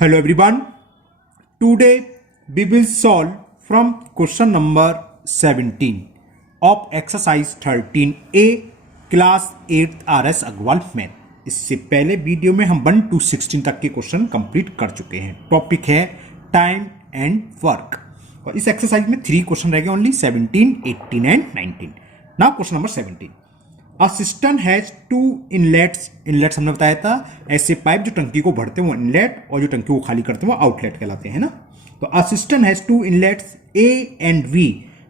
Hello everyone. Today we will solve from question number 17 of exercise 13A class 8th RS Agarwal math. इससे पहले video में हम 1 to 16 तक के क्वेश्चन कंप्लीट कर चुके हैं। टॉपिक है टाइम एंड वर्क और इस एक्सरसाइज में 3 क्वेश्चन रह गए only 17, 18 and 19। Now question number 17। A system has 2 inlets. Inlets हमने बताया था ऐसे पाइप जो टंकी को भरते हैं वो इनलेट और जो टंकी को खाली करते हैं वो आउटलेट कहलाते हैं ना। तो a system has 2 inlets A and B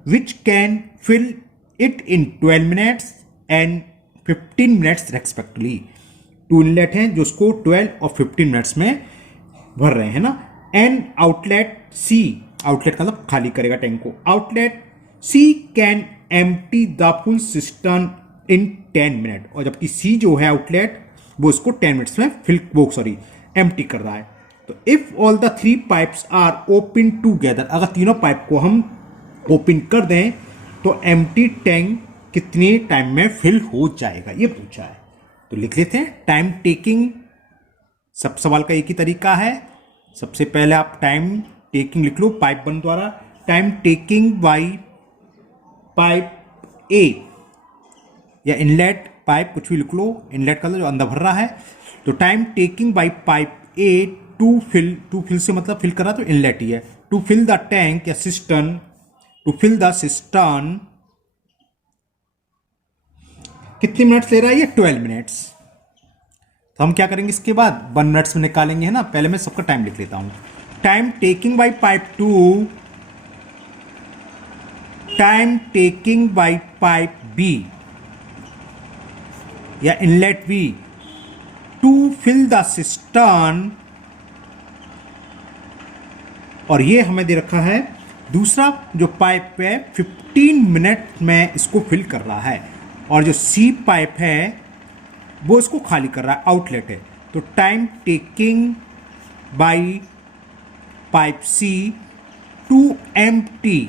which can fill it in 12 minutes and 15 minutes respectively. 2 inlet हैं जो उसको 12 और 15 मिनट्स में भर रहे हैं ना। एंड आउटलेट सी, आउटलेट का मतलब खाली करेगा टैंक को। Outlet C can empty the full system in 10 minute और जबकि सी जो है आउटलेट वो इसको 10 मिनट्स में एम्प्टी कर रहा है। तो if all the 3 pipes are open together, अगर तीनों पाइप को हम ओपन कर दें तो एम्प्टी टैंक कितने टाइम में फिल हो जाएगा ये पूछा है। तो लिख लेते हैं टाइम टेकिंग। सब सवाल का एक ही तरीका है। सबसे पहले आप टाइम टेकिंग लिख लो पाइप 1 द्वारा। टाइम टेकिंग बाई पाइप ए या इनलेट पाइप कुछ भी लिख लो, इनलेट का जो अंदर भर रहा है। तो time taking by pipe A to fill से मतलब फिल कर रहा तो इनलेट ही है। टू फिल द टैंक या system, to fill the system कितने मिनट्स ले रहा है ये 12 मिनट्स। तो हम क्या करेंगे इसके बाद 1 मिनट्स में निकालेंगे है ना। पहले मैं सबका टाइम लिख लेता हूं। Time taking by pipe 2, time taking by pipe B या inlet B to fill the system, और ये हमें दे रखा है दूसरा जो पाइप है 15 मिनट में इसको फिल कर रहा है, और जो सी पाइप है वो इसको खाली कर रहा है, आउटलेट है। तो time taking by pipe C to empty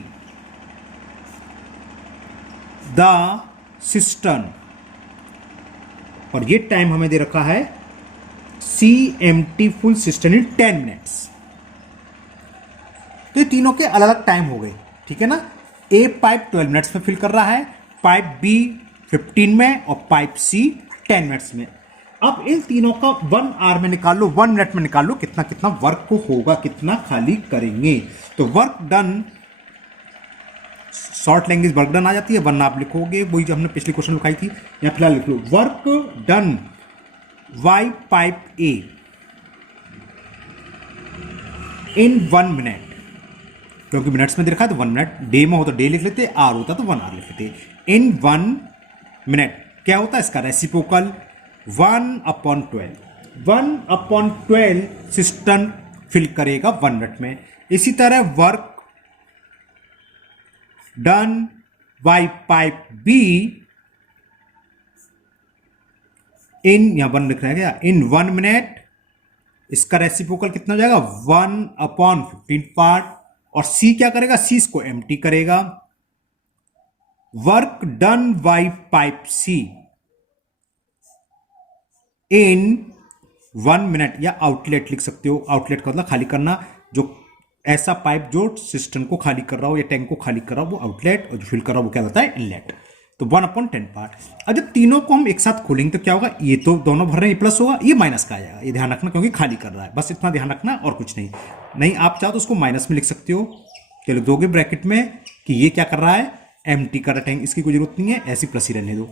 the system, और ये टाइम हमें दे रखा है C empty full system in 10 minutes. तो ये तीनों के अलग अलग टाइम हो गए, ठीक है ना। ए पाइप 12 मिनट्स में फिल कर रहा है, पाइप बी 15 में और पाइप सी 10 मिनट्स में। अब इन तीनों का 1 आवर में निकाल लो, 1 मिनट में निकाल लो कितना कितना वर्क को होगा, कितना खाली करेंगे। तो work done, short language work done आ जाती है, 1 आप लिखोगे वही जो हमने पिछले क्वेश्चन लिखाई थी, या फिलहाल लिख लो work done by pipe A in 1 minute, क्योंकि मिनट्स में दे रखा है तो 1 मिनट। डे में होता डे लिख लेते, आर होता तो 1 आवर लिख लेते। इन 1 मिनट क्या होता है इसका रेसिप्रोकल 1/12, 1/12 सिस्टम फिल करेगा 1 मिनट में। इसी तरह work done by pipe B इन, यहां 1 लिख रहा है क्या, इन 1 मिनट, इसका रेसिप्रोकल कितना हो जाएगा 1/15 पार्ट। और सी क्या करेगा, सी इसको एम्प्टी करेगा। Work done by pipe C in 1 minute, या आउटलेट लिख सकते हो, आउटलेट का मतलब खाली करना, जो ऐसा पाइप जो सिस्टम को खाली कर रहा हो या टैंक को खाली कर रहा हो वो आउटलेट, और जो फिल कर रहा हो वो क्या होता है इनलेट। तो 1/10 पार्ट। अब जब तीनों को हम एक साथ खोलेंगे तो क्या होगा, ये तो दोनों भर रहे हैं, ये प्लस होगा, ये माइनस का आ जाएगा, ये ध्यान रखना क्योंकि खाली कर रहा है, बस इतना ध्यान रखना और कुछ नहीं। नहीं आप चाहो तो उसको माइनस में लिख सकते हो, क्या लिख दोगे ब्रैकेट में कि ये क्या कर रहा है, एम्प्टी कर रहा है टैंक, इसकी कोई जरूरत नहीं है, ऐसी प्लस ही रहने दो।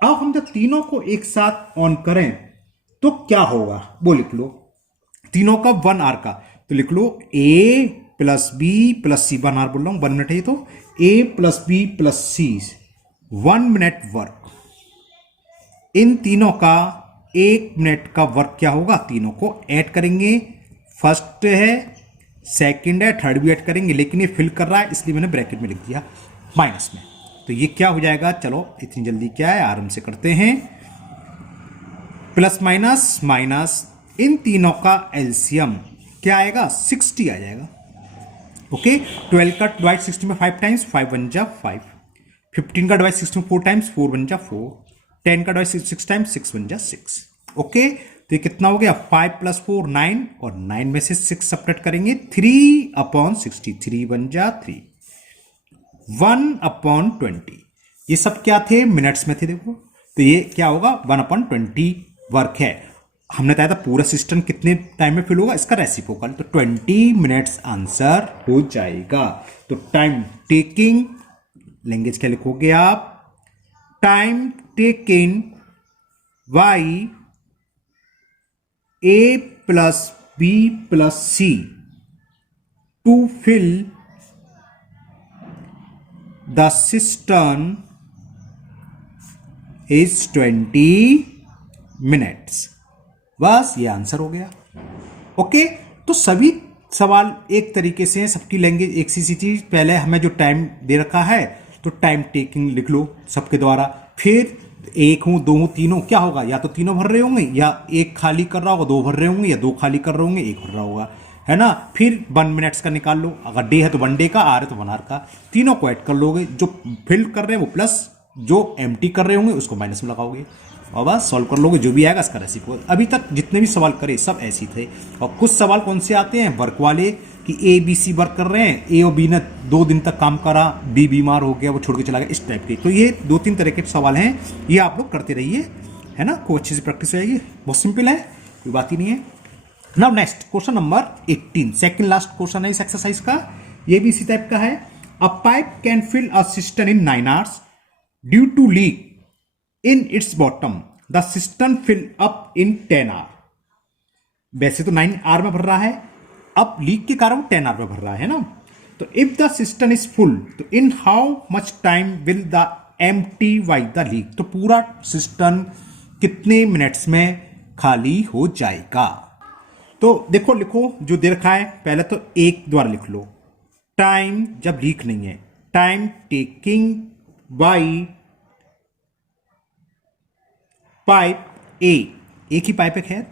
अब हम जब तीनों को एक साथ ऑन करें तो क्या होगा वो लिख लो, तीनों का 1 आवर का, तो लिख लो A plus B plus C, 1 hour बोल रहा हूं, 1 मिनट है ये, तो A plus B plus C 1 minute work. इन तीनों का 1 मिनट का वर्क क्या होगा, तीनों को ऐड करेंगे, फर्स्ट है सेकंड है थर्ड भी ऐड करेंगे, लेकिन ये फिल कर रहा है इसलिए मैंने ब्रैकेट में लिख दिया माइनस में। तो ये क्या हो जाएगा, चलो इतनी जल्दी क्या है आराम से करते हैं, प्लस माइनस माइनस, इन तीनों का एलसीएम क्या आएगा 60 आ जाएगा। ओके 12 का डिवाइड 60 में 5 टाइम्स, 5 1 जा 5, 15 का डिवाइड 60 में 4 टाइम्स, 4 1 जा 4, 10 का डिवाइड 6 टाइम्स, 6 1 जा 6। ओके तो ये कितना हो गया 5 + 4 9 और 9 में से 6 सब्ट्रैक्ट करेंगे 3/63 बन जा 3 1/20 ये सब क्या थे मिनट्स में थे देखो तो ये क्या होगा 1/20 वर्क है हमने बताया था पूरा सिस्टम कितने टाइम में फिल होगा इसका रेसिप्रोकल तो 20 मिनट्स आंसर हो जाएगा तो टाइम टेकिंग लैंग्वेज क्या लिखोगे आप time taking by A plus B plus C to fill the cistern is 20 minutes बस ये आंसर हो गया ओके तो सभी सवाल एक तरीके से हैं सबकी लैंग्वेज एक सी चीज पहले हमें जो टाइम दे रखा है तो टाइम टेकिंग लिख लो सबके द्वारा फिर एक हूं दो हूं तीनों क्या होगा या तो तीनों भर रहे होंगे या एक खाली कर रहा होगा दो भर रहे होंगे या दो खाली कर रहे होंगे एक भर रहा होगा है ना फिर 1 मिनट्स का निकाल लो अगर डे है तो 1 डे का आर है तो 1 आर का तीनों को ऐड कर लोगे जो फिल कर रहे हैं वो प्लस जो एम्प्टी कर रहे होंगे उसको माइनस में लगाओगे और बस सॉल्व कर लोगे जो भी आएगा इसका रेसिप्रोकल अभी तक जितने भी सवाल करे सब ऐसे ही थे और कुछ सवाल कौन से आते हैं वर्क वाले कि ए बी सी वर्क कर रहे हैं ए और बी ने 2 दिन तक काम करा बी बीमार हो गया वो छोड़ के चला गया इस टाइप के तो ये 2-3 तरह के सवाल हैं ये आप लोग करते रहिए है ना को अच्छे से प्रैक्टिस हो जाएगी बहुत सिंपल है कोई बात ही नहीं है now next question number 18 second last question है इस एक्सरसाइज का ये भी इसी टाइप का है a pipe can fill a cistern in 9 hours due to leak in its bottom the cistern fill up in 10 hour वैसे तो 9 आवर में भर रहा है अब लीक के कारण 10 आवर में भर रहा है ना तो if the system is full तो in how much time will the empty by the leak तो पूरा सिस्टम कितने मिनट्स में खाली हो जाएगा तो देखो लिखो जो दे रखा है पहले तो एक द्वारा लिख लो टाइम जब लीक नहीं है time taking by pipe A एक ही पाइप है खैर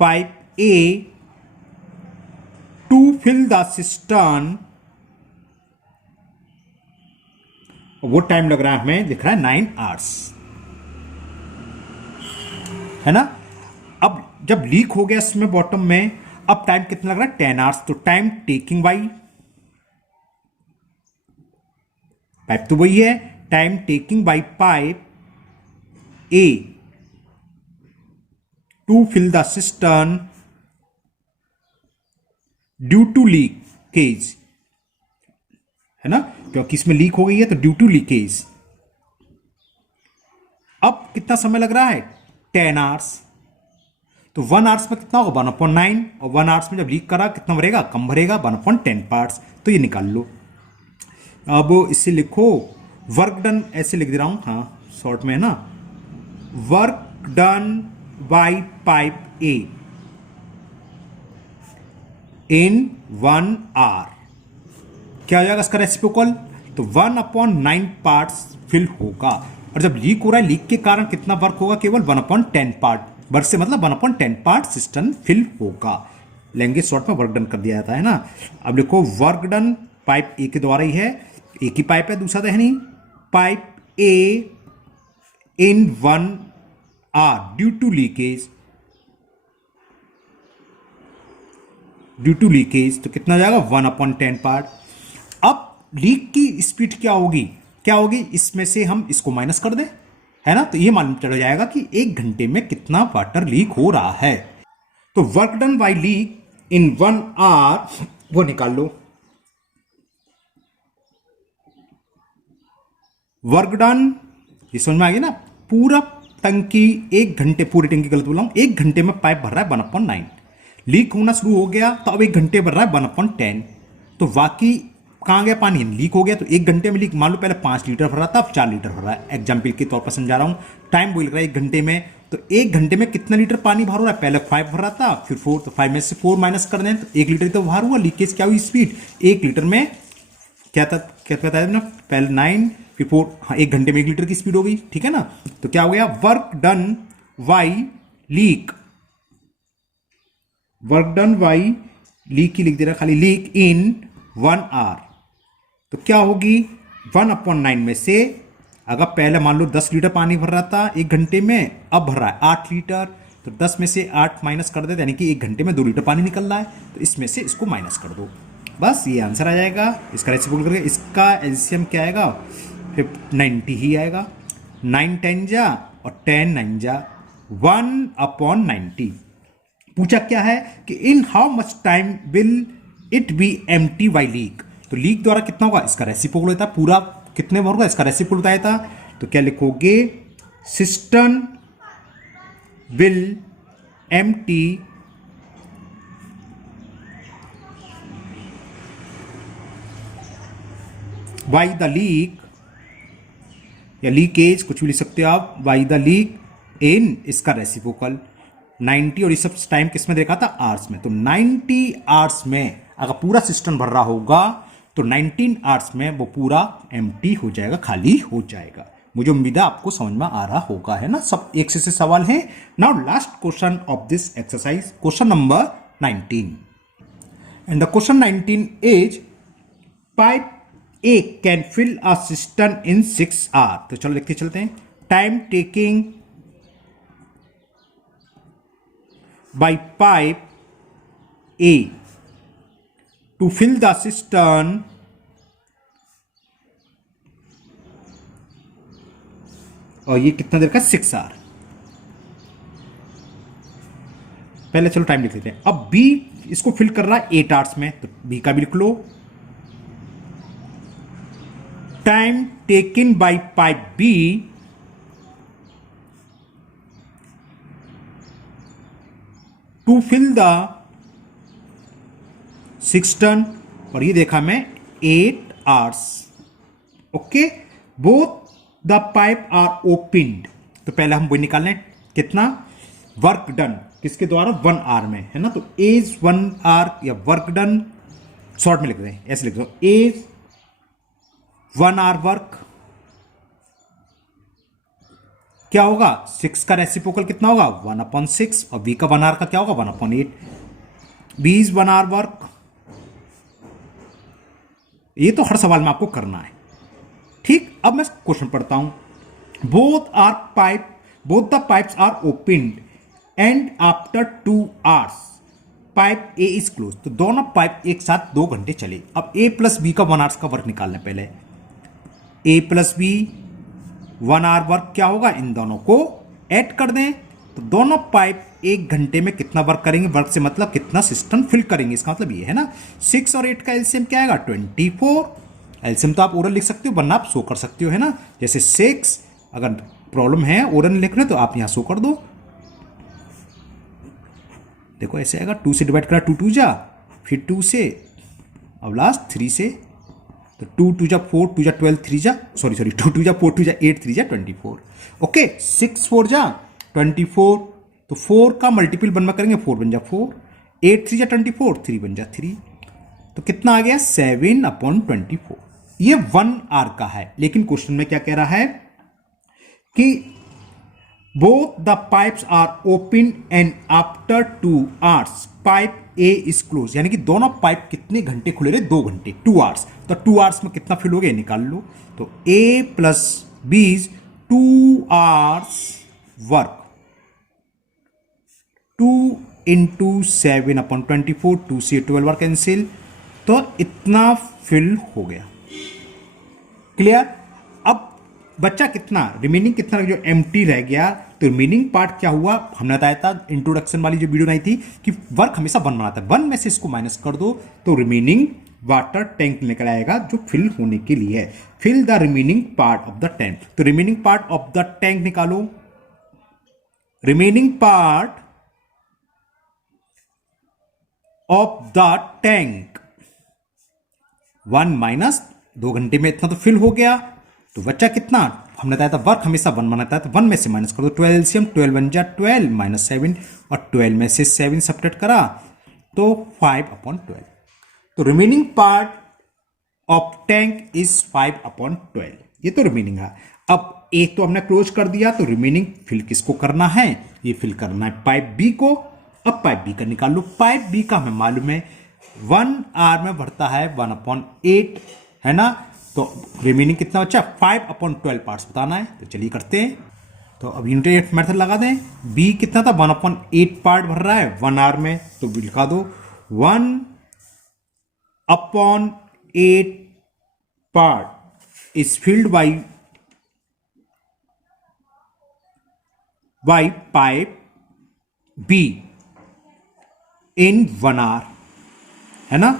pipe A to fill the cistern वो टाइम लग रहा है हमें लिख रहा है 9 आवर्स है ना अब जब लीक हो गया इसमें बॉटम में अब टाइम कितना लग रहा है 10 आवर्स तो टाइम टेकिंग बाई पाइप तो वही है time taking by pipe A to fill the cistern due to leakage है ना क्योंकि इसमें लीक हो गई है तो ड्यू टू लीकेज अब कितना समय लग रहा है 10 आवर्स तो 1 आवर्स में कितना होगा 1/9 और 1 आवर्स में जब लीक करा कितना भरेगा कम भरेगा 1/10 पार्ट्स तो ये निकाल लो अब इससे लिखो वर्क डन ऐसे लिख दे रहा हूं हाँ शॉर्ट में है ना work done by pipe A in 1 hour क्या हो जाएगा इसका रेसिप्रोकल तो 1/9 पार्ट्स फिल होगा और जब लीक हो रहा है लीक के कारण कितना वर्क होगा केवल 1/10 पार्ट वर्क से मतलब 1/10 पार्ट सिस्टम फिल होगा लैंग्वेज शॉर्ट में वर्क डन कर दिया जाता है ना अब लिखो वर्क डन पाइप ए के द्वारा ही है एक ही पाइप है दूसरा तो है नहीं pipe A in 1 hour due to leakage तो कितना हो जाएगा 1/10 पार्ट अब लीक की स्पीड क्या होगी इसमें से हम इसको माइनस कर दें है ना तो ये मालूम चल जाएगा कि 1 घंटे में कितना वाटर लीक हो रहा है तो work done by leak in 1 hour वो निकाल लो वर्क डन ये समझ में आ गया ना पूरा टंकी 1 घंटे पूरी टंकी गलत बोला हूं 1 घंटे में पाइप भर रहा है 1/9 लीक होना शुरू हो गया तो अब 1 घंटे भर रहा है 1/10 तो बाकी कहाँ गया पानी लीक हो गया तो 1 घंटे में लीक मान लो पहले 5 लीटर भर रहा था अब 4 लीटर भर रहा है एग्जाम्पल के तौर पर समझा रहा हूँ टाइम बोल रहा है 1 घंटे में तो 1 घंटे में कितना लीटर पानी बाहर हो रहा है पहले 5 भर रहा था फिर 4 तो 5 में से 4 माइनस कर दें तो 1 लीटर तो बाहर हुआ लीकेज क्या हुई स्पीड 1 लीटर में क्या बताया ना पहले 9 फिर 4 हाँ 1 घंटे में 1 लीटर की स्पीड हो गई ठीक है ना तो क्या हो गया वर्क डन बाई लीक ही लिख दे रहा खाली लीक इन 1 आवर तो क्या होगी 1/9 में से अगर पहले मान लो 10 लीटर पानी भर रहा था 1 घंटे में अब भर रहा है 8 लीटर तो 10 में से 8 माइनस कर देते, यानी कि 1 घंटे में 2 लीटर पानी निकल रहा है, तो इसमें से इसको माइनस कर दो, बस ये आंसर आ जाएगा। इसका रेसिप्रोकल करके इसका एलसीएम क्या आएगा, 90 ही आएगा। 9 10 जा और 10 9 जा 1/90। पूछा क्या है कि इन how much time will it be empty by leak, तो लीक द्वारा कितना होगा, इसका रेसिप्रोकल होता है, पूरा कितने बार होगा, इसका रेसिप्रोकल बताया था। तो क्या लिखोगे, system will empty by the leak, या लीकेज कुछ भी लिख सकते हो आप, बाई द लीक इन, इसका रेसिप्रोकल 90, और ये सब टाइम किस में देखा था, आवर्स में। तो 90 आवर्स में अगर पूरा सिस्टम भर रहा होगा तो 19 आवर्स में वो पूरा एम्प्टी हो जाएगा, खाली हो जाएगा। मुझे उम्मीद है आपको समझ में आ रहा होगा, है ना। सब एक से सवाल हैं। Now last question of this exercise, question number 19, and the question 19 is pipe A can fill a system in 6 hour. तो चलो देखते चलते हैं। Time taking by pipe A to fill the system और ये कितना देर का, 6 आवर। पहले चलो टाइम लिख लेते हैं। अब बी इसको फिल कर रहा है 8 आवर्स में, तो बी का भी लिख लो। Time taken by pipe B to fill the system, और ये देखा मैं 8 hours. Okay, both the pipe are opened. तो पहले हम वो निकाल लें कितना वर्क डन, किसके द्वारा, 1 आवर में, है ना। तो एज 1 आवर या वर्क डन शॉर्ट में लिख दें, ऐसे लिख दो, एज 1 आवर वर्क क्या होगा, 6 का रेसिप्रोकल कितना होगा, 1/6, और बी का 1 आवर का क्या होगा, 1/8। B is 1 hour work. ये तो हर सवाल में आपको करना है, ठीक। अब मैं क्वेश्चन पढ़ता हूं। Both the pipes are opened and after 2 hours pipe A is close. तो दोनों पाइप एक साथ 2 घंटे चले। अब ए प्लस बी का 1 आवर्स का वर्क निकालना, पहले ए प्लस बी 1 आवर वर्क क्या होगा, इन दोनों को ऐड कर दें। तो दोनों पाइप 1 घंटे में कितना वर्क करेंगे, वर्क से मतलब कितना सिस्टम फिल करेंगे, इसका मतलब ये है ना। 6 और 8 का एलसीएम क्या आएगा, 24। एलसीएम तो आप ओरल लिख सकते हो, वरना आप शो कर सकते हो, है ना। जैसे 6 अगर प्रॉब्लम है ओरल लिख रहे हो तो आप यहां शो कर दो। देखो ऐसे आएगा, 2 से डिवाइड करा, 2 2 जा, फिर 2 से, अब लास्ट 3 से, तो 2 2 जा 4, 2 जा 12, 3 जा, सॉरी 2 2 जा 4, 2 जा 8, 3 जा 24। ओके, 6 4 जा 24, तो 4 का मल्टीपल 1 में करेंगे, 4 बन जा 4, 8 3 जा 24, 3 बन जा 3, तो कितना आ गया, 7/24। ये 1 आवर का है। लेकिन क्वेश्चन में क्या कह रहा है कि both the pipes are open and after 2 hours pipe A is close, यानी कि दोनों पाइप कितने घंटे खुले रहे, 2 घंटे, 2 आवर्स। तो 2 आवर्स में कितना फिल हो गया, निकाल लो। तो A plus B is 2 hours work, 2 into 7/24, 2 से 12 वर्क कैंसिल, तो इतना फिल हो गया। क्लियर। अब बच्चा कितना, रिमेनिंग कितना जो एम्प्टी रह गया, तो रिमेनिंग पार्ट क्या हुआ, हमने बताया था इंट्रोडक्शन वाली जो वीडियो नहीं थी कि वर्क हमेशा 1 बनाता है, 1 में से इसको माइनस कर दो तो रिमेनिंग वाटर टैंक निकल आएगा जो फिल होने के लिए है। Fill the remaining part of the tank, तो remaining part of the tank निकालो। Remaining part of the tank 1 minus 2 घंटे में इतना तो फिल हो गया। तो बच्चा कितना, हमने बताया था वर्क हमेशा 1 बनाता है, तो 1 में से माइनस कर दो, 12 एलसीएम, 12 बन जा 12 माइनस 7, और 12 में से 7 सब्ट्रैक्ट करा तो 5/12। तो remaining part of tank is 5/12, ये तो रिमेनिंग है। अब एक तो हमने क्लोज कर दिया, तो रिमेनिंग फिल किसको करना है, ये फिल करना है पाइप बी को। अब पाइप बी का निकाल लो। पाइप बी का हमें मालूम है 1 आवर में भरता है 1/8, है ना। तो रिमेनिंग कितना बचा, 5/12 पार्ट्स बताना है। तो चलिए करते हैं। तो अब यूनिट मेथड लगा दें। बी कितना था 1/8 पार्ट भर रहा है 1 आवर में, तो लिखा दो 1/8 part is filled by pipe B in 1 hour, है ना।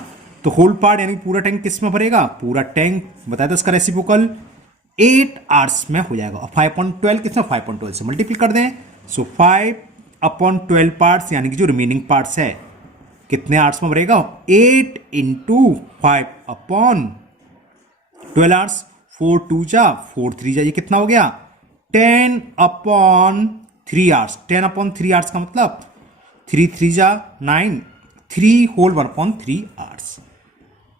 तो होल पार्ट यानी पूरा टैंक किस में भरेगा, पूरा टैंक बताया था इसका रेसिप्रोकल 8 आवर्स में हो जाएगा। और 5/12 कितना 5/12 से मल्टीप्लाई कर दें, सो 5/12 पार्ट्स यानी कि जो रिमेनिंग पार्ट्स है कितने आवर्स में भरेगा 8 इंटू 5/12 आवर्स, 4 2 जा 4 3 जा, ये कितना हो गया 10/3 आवर्स। 10/3 आवर्स का मतलब 3 3 जा 9, 3 होल 1/3 आवर्स।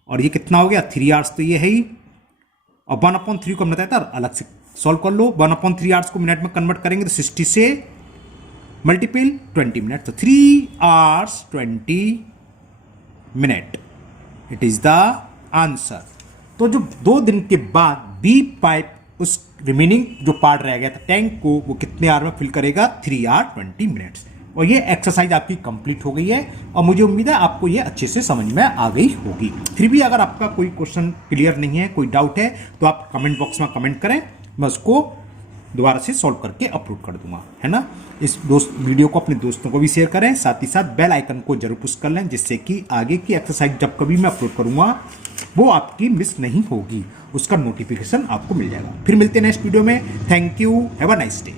और ये कितना हो गया 3 आवर्स, तो ये है ही। और 1/3 को हमने बताया था अलग से सॉल्व कर लो। 1/3 आवर्स को मिनट में कन्वर्ट करेंगे तो 60 से मल्टीपल 20 मिनट, तो 3 hours 20 minute, it is the answer. तो जो 2 दिन के बाद बी पाइप उस रिमेनिंग जो पार्ट रह गया था टैंक को वो कितने आवर में फिल करेगा 3 आवर 20 मिनट्स। और ये एक्सरसाइज आपकी कंप्लीट हो गई है और मुझे उम्मीद है आपको ये अच्छे से समझ में आ गई होगी। फिर भी अगर आपका कोई क्वेश्चन क्लियर नहीं है, कोई डाउट है, तो आप कमेंट बॉक्स में कमेंट करें, मैं उसको दोबारा से सॉल्व करके अपलोड कर दूंगा, है ना। इस वीडियो को अपने दोस्तों को भी शेयर करें, साथ ही साथ बेल आइकन को जरूर पुश कर लें, जिससे कि आगे की एक्सरसाइज जब कभी मैं अपलोड करूंगा वो आपकी मिस नहीं होगी, उसका नोटिफिकेशन आपको मिल जाएगा। फिर मिलते हैं नेक्स्ट वीडियो में। Thank you, have a nice day.